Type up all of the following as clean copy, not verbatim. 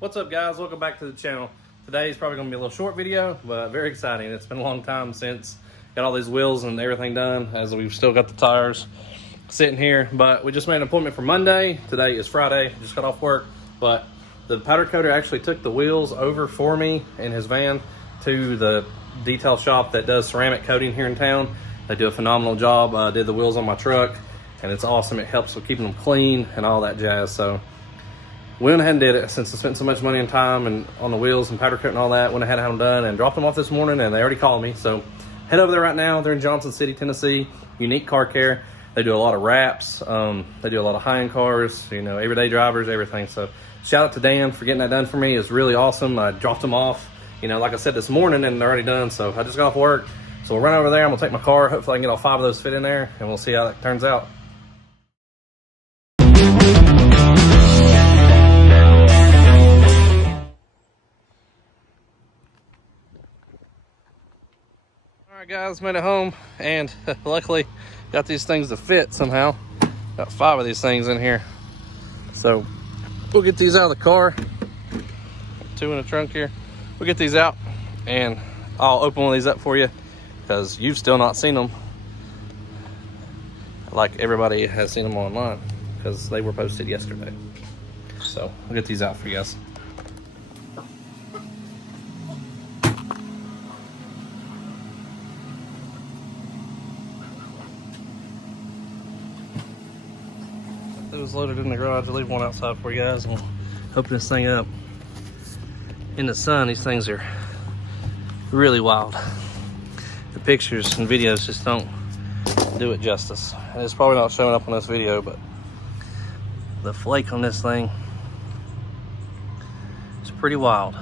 What's up, guys? Welcome back to the channel. Today is probably going to be a little short video, but very exciting. It's been a long time since got all these wheels and everything done, as we've still got the tires sitting here. But we just made an appointment for Monday. Today is Friday. Just got off work, but the powder coater actually took the wheels over for me in his van to the detail shop that does ceramic coating here in town. They do a phenomenal job. Did the wheels on my truck, and it's awesome. It helps with keeping them clean and all that jazz. So we went ahead and did it, since I spent so much money and time and on the wheels and powder coat and all that. Went ahead and had them done and dropped them off this morning, and they already called me. So head over there right now. They're in Johnson City, Tennessee. Unique Car Care. They do a lot of wraps. They do a lot of high-end cars, you know, everyday drivers, everything. So shout out to Dan for getting that done for me. It's really awesome. I dropped them off, you know, like I said, this morning, and they're already done. So I just got off work. So we'll run over there. I'm gonna take my car. Hopefully I can get all 5 of those fit in there, and we'll see how that turns out. All right, guys, made it home, and luckily got these things to fit somehow. Got 5 of these things in here. So we'll get these out of the car. 2 in the trunk here. We'll get these out, and I'll open one of these up for you, because you've still not seen them like everybody has seen them online, because they were posted yesterday. So we'll get these out for you guys. It was loaded in the garage. I'll leave one outside for you guys, and we'll open this thing up. In the sun, these things are really wild. The pictures and videos just don't do it justice. And it's probably not showing up on this video, but the flake on this thing is pretty wild.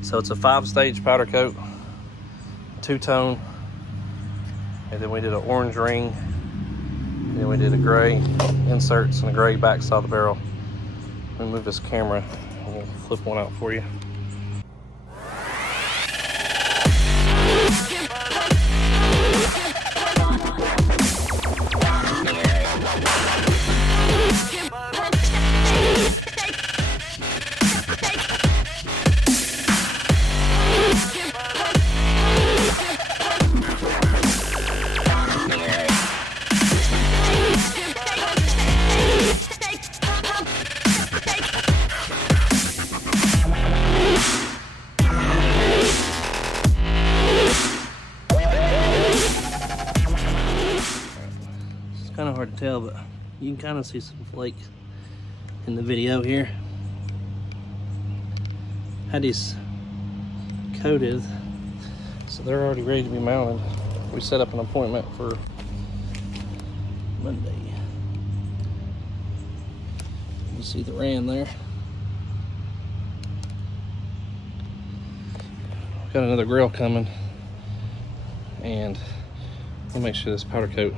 So it's a 5-stage powder coat, 2-tone, and then we did an orange ring, and then we did a gray inserts and a gray backside of the barrel. Let me move this camera and we'll flip one out for you. Kind of hard to tell, but you can kind of see some flake in the video here. Had these coated, so they're already ready to be mounted. We set up an appointment for Monday. You see the ram there. Got another grill coming, and we'll make sure this powder coat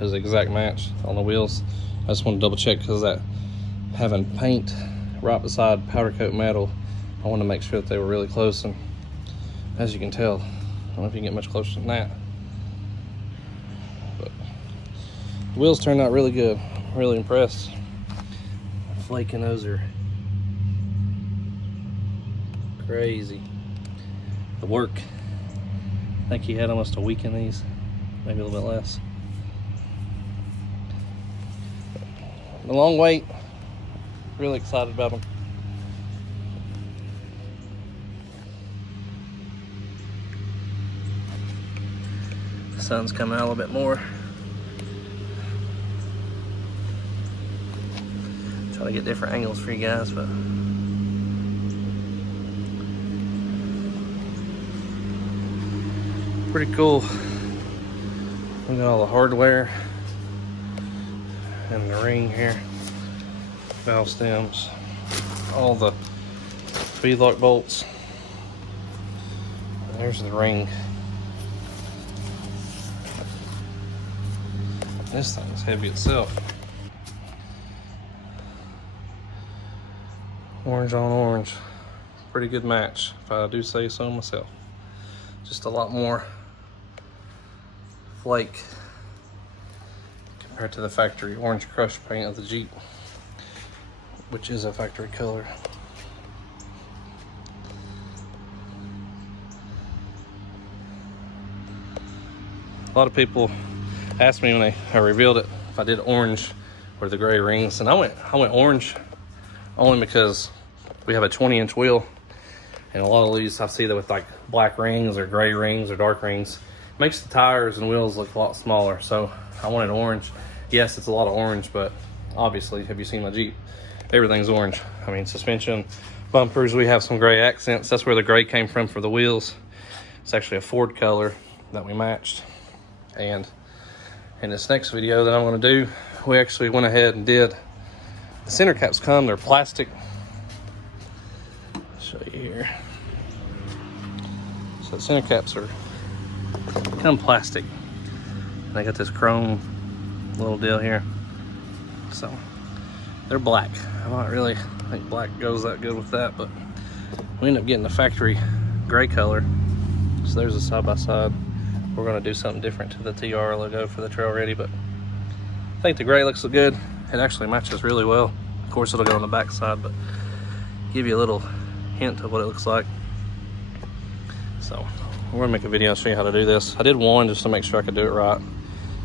is the exact match on the wheels. I just want to double check, because that having paint right beside powder coat metal, I want to make sure that they were really close. And as you can tell, I don't know if you can get much closer than that, but the wheels turned out really good. Really impressed. Flaking those are crazy. The work, I think he had almost a week in these, maybe a little bit less. A long wait. Really excited about them. The sun's coming out a little bit more. Trying to get different angles for you guys, but pretty cool. We got all the hardware and the ring here, valve stems, all the bead-lock bolts. There's the ring. This thing is heavy itself. Orange on orange. Pretty good match, if I do say so myself. Just a lot more flake compared to the factory orange crush paint of the Jeep, which is a factory color. A lot of people asked me when I revealed it if I did orange or the gray rings, and I went orange only because we have a 20-inch wheel, and a lot of these I see that with like black rings or gray rings or dark rings, it makes the tires and wheels look a lot smaller. So I wanted orange. Yes, it's a lot of orange, but obviously, have you seen my Jeep? Everything's orange. I mean, suspension, bumpers, we have some gray accents. That's where the gray came from for the wheels. It's actually a Ford color that we matched. And in this next video that I'm going to do, we actually went ahead and did the center caps. They're plastic. I'll show you here. So the center caps come plastic. And they got this chrome little deal here. So they're black. I don't really think black goes that good with that, but we end up getting the factory gray color. So there's a side-by-side. We're gonna do something different to the TR logo for the Trail Ready, but I think the gray looks good. It actually matches really well. Of course, it'll go on the back side, but give you a little hint of what it looks like. So we're gonna make a video and show you how to do this. I did one just to make sure I could do it right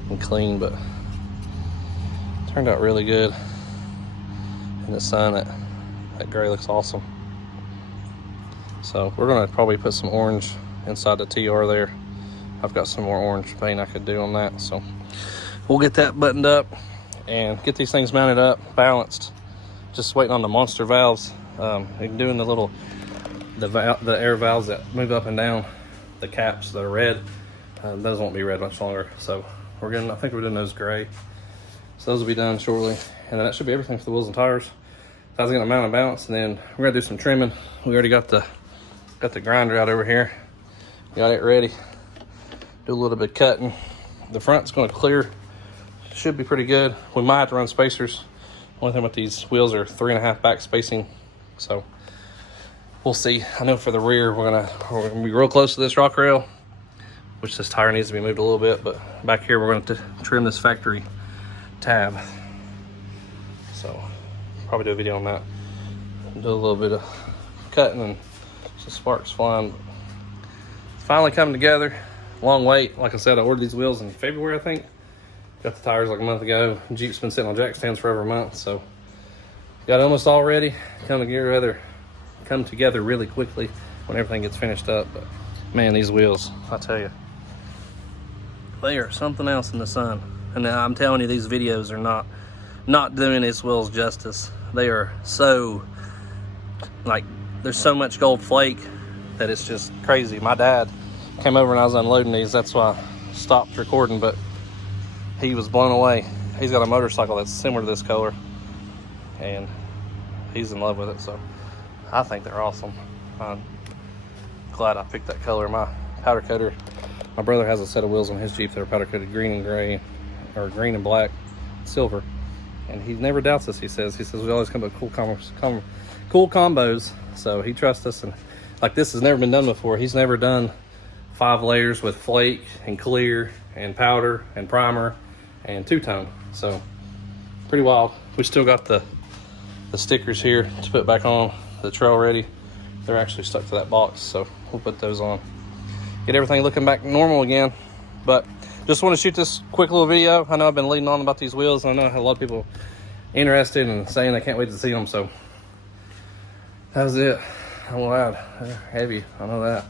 and clean, but it turned out really good. In the sun, that gray looks awesome. So we're gonna probably put some orange inside the TR there. I've got some more orange paint I could do on that, so we'll get that buttoned up and get these things mounted up, balanced. Just waiting on the monster valves. And doing the air valves that move up and down, the caps that are red. Those won't be red much longer. So I think we're doing those gray. So those will be done shortly, and then that should be everything for the wheels and tires. So I was gonna mount and balance, and then we're gonna do some trimming. We already got the grinder out over here. Got it ready. Do a little bit of cutting. The front's gonna clear. Should be pretty good. We might have to run spacers. Only thing with these wheels are 3.5 back spacing, so we'll see. I know for the rear we're gonna be real close to this rock rail, which this tire needs to be moved a little bit. But back here we're going to trim this factory tab. So probably do a video on that. Do a little bit of cutting and some sparks flying. It's finally coming together. Long wait. Like I said, I ordered these wheels in February, I think. Got the tires like a month ago. Jeep's been sitting on jack stands for over a month, so got almost all ready. Come together really quickly when everything gets finished up. But man, these wheels, I tell you, they are something else in the sun. And I'm telling you, these videos are not doing these wheels justice. They are so, like, there's so much gold flake that it's just crazy. My dad came over and I was unloading these. That's why I stopped recording, but he was blown away. He's got a motorcycle that's similar to this color, and he's in love with it. So I think they're awesome. I'm glad I picked that color. My powder coater, my brother has a set of wheels on his Jeep that are powder coated green and gray, or green and black, silver, and he never doubts us. He says we always come up with cool combos. So he trusts us, and like, this has never been done before. He's never done 5 layers with flake and clear and powder and primer and two-tone. So pretty wild. We still got the stickers here to put back on the Trail Ready. They're actually stuck to that box, so we'll put those on. Get everything looking back normal again. But just want to shoot this quick little video. I know I've been leading on about these wheels. I know I had a lot of people interested and saying they can't wait to see them, so that was it. I'm loud. They're heavy, I know that.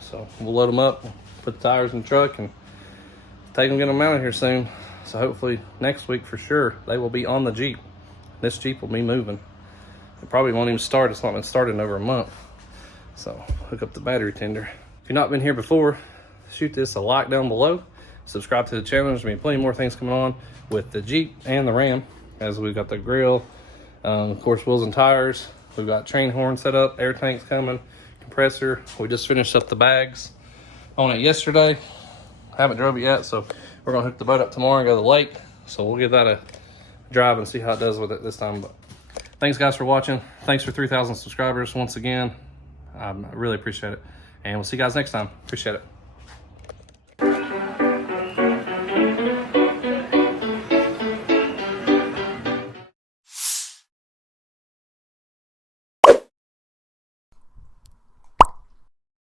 So we'll load them up, put the tires in the truck, and take them, get them mounted here soon. So hopefully next week for sure, they will be on the Jeep. This Jeep will be moving. It probably won't even start. It's not been started in over a month. So hook up the battery tender. If you've not been here before, shoot this a like down below. Subscribe to the channel. There's gonna be plenty more things coming on with the Jeep and the Ram, as we've got the grill, of course, wheels and tires. We've got train horn set up, air tanks coming, compressor. We just finished up the bags on it yesterday. Haven't drove it yet, so we're gonna hook the boat up tomorrow and go to the lake. So we'll give that a drive and see how it does with it this time. But thanks guys for watching. Thanks for 3,000 subscribers once again. I really appreciate it. And we'll see you guys next time. Appreciate it.